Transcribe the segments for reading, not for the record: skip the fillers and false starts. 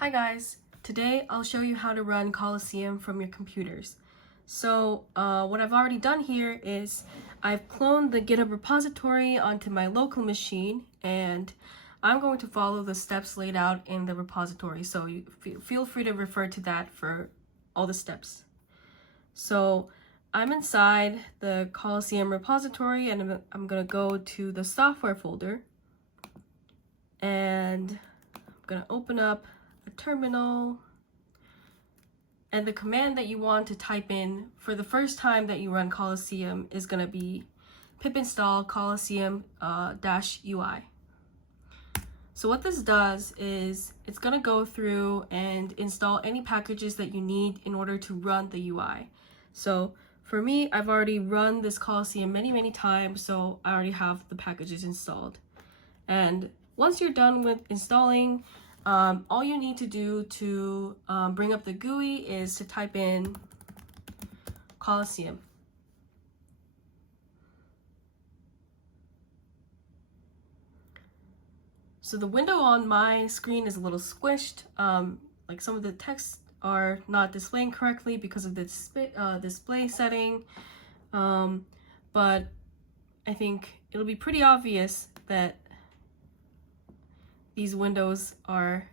Hi guys, today I'll show you how to run Colosseum from your computers. So what I've already done here is I've cloned the GitHub repository onto my local machine, and I'm going to follow the steps laid out in the repository, so you feel free to refer to that for all the steps. So I'm inside the Colosseum repository, and I'm going to go to the software folder, and I'm going to open up a terminal, and the command that you want to type in for the first time that you run Colosseum is going to be pip install colosseum -ui. So what this does is it's going to go through and install any packages that you need in order to run the UI. So for me, I've already run this Colosseum many times, so I already have the packages installed. And once you're done with installing, all you need to do to bring up the GUI is to type in Colosseum. So the window on my screen is a little squished. Like some of the text are not displaying correctly because of the display setting. But I think it'll be pretty obvious that these windows are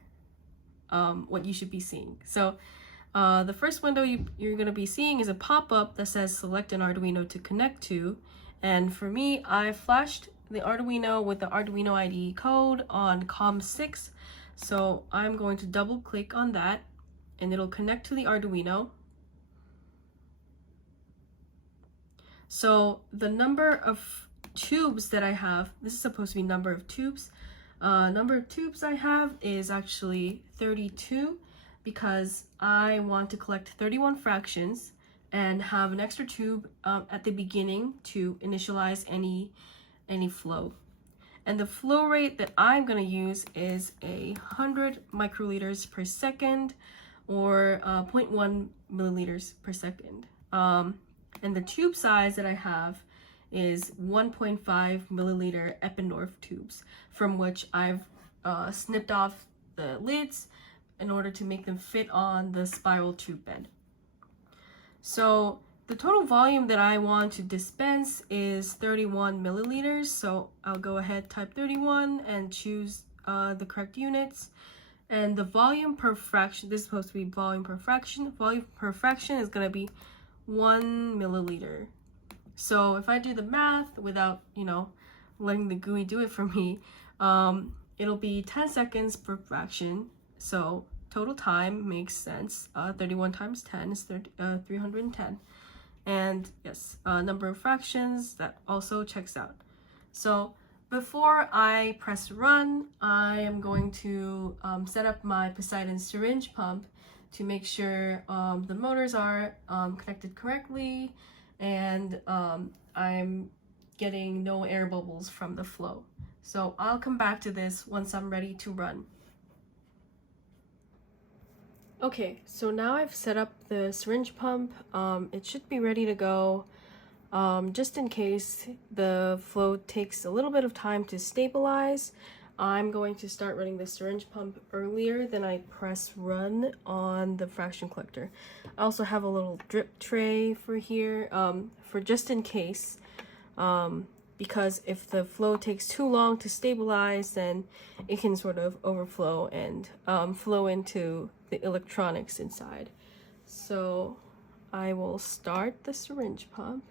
what you should be seeing. So the first window you're going to be seeing is a pop-up that says select an Arduino to connect to. And for me, I flashed the Arduino with the Arduino IDE code on COM6. So I'm going to double click on that and it'll connect to the Arduino. So the number of tubes that I have, this is supposed to be number of tubes. Number of tubes I have is actually 32 because I want to collect 31 fractions and have an extra tube at the beginning to initialize any flow. And the flow rate that I'm going to use is 100 microliters per second or 0.1 milliliters per second. And the tube size that I have is 1.5 milliliter Eppendorf tubes, from which I've snipped off the lids in order to make them fit on the spiral tube bed. So the total volume that I want to dispense is 31 milliliters. So I'll go ahead, type 31 and choose the correct units. And the volume per fraction, this is supposed to be volume per fraction. Volume per fraction is going to be 1 milliliter. So if I do the math without, letting the GUI do it for me, it'll be 10 seconds per fraction. So total time makes sense. 31 times 10 is 310. And yes, number of fractions, that also checks out. So before I press run, I am going to set up my Poseidon syringe pump to make sure the motors are connected correctly and I'm getting no air bubbles from the flow. So I'll come back to this once I'm ready to run. Okay, so now I've set up the syringe pump. It should be ready to go. Just in case the flow takes a little bit of time to stabilize, I'm going to start running the syringe pump earlier than I press run on the fraction collector. I also have a little drip tray for here, for just in case, because if the flow takes too long to stabilize, then it can sort of overflow and flow into the electronics inside. So I will start the syringe pump.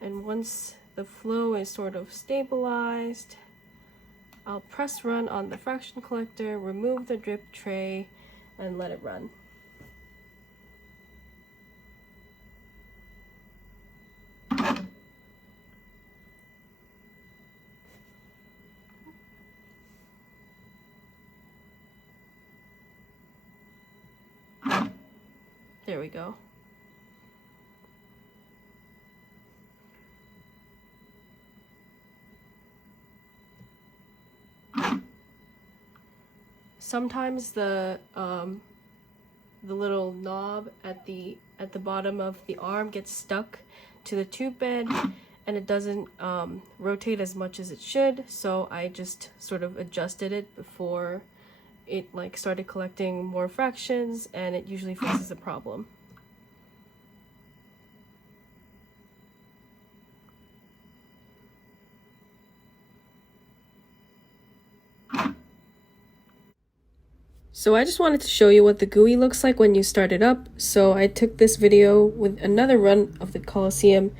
And once the flow is sort of stabilized, I'll press run on the fraction collector, remove the drip tray, and let it run. There we go. Sometimes the little knob at the bottom of the arm gets stuck to the tube bed, and it doesn't rotate as much as it should, so I just sort of adjusted it before it like started collecting more fractions, and it usually fixes the problem. So I just wanted to show you what the GUI looks like when you start it up. So I took this video with another run of the Colosseum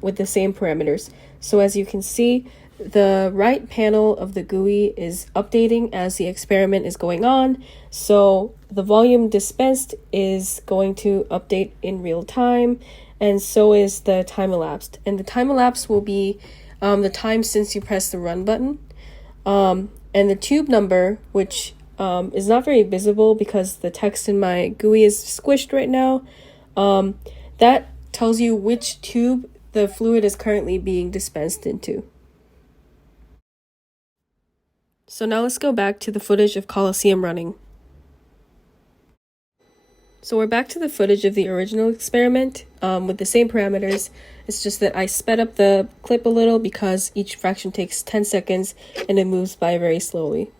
with the same parameters. So as you can see, the right panel of the GUI is updating as the experiment is going on. So the volume dispensed is going to update in real time, and so is the time elapsed. And the time elapsed will be the time since you press the run button. And the tube number, which is not very visible because the text in my GUI is squished right now, that tells you which tube the fluid is currently being dispensed into. So now let's go back to the footage of Colosseum running. So we're back to the footage of the original experiment with the same parameters. It's just that I sped up the clip a little because each fraction takes 10 seconds and it moves by very slowly.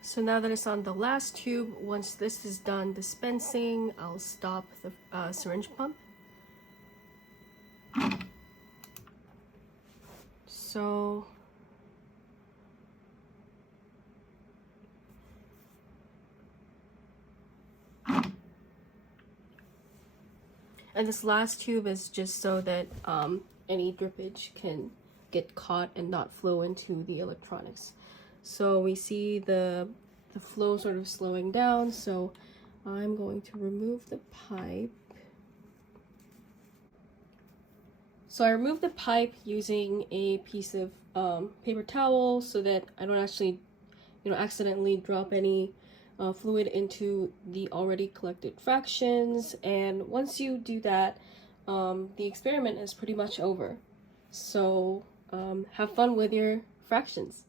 So now that it's on the last tube, once this is done dispensing, I'll stop the syringe pump. So and this last tube is just so that any drippage can get caught and not flow into the electronics. So we see the flow sort of slowing down, so I'm going to remove the pipe. So I removed the pipe using a piece of paper towel so that I don't actually, accidentally drop any fluid into the already collected fractions. And once you do that, the experiment is pretty much over. So have fun with your fractions.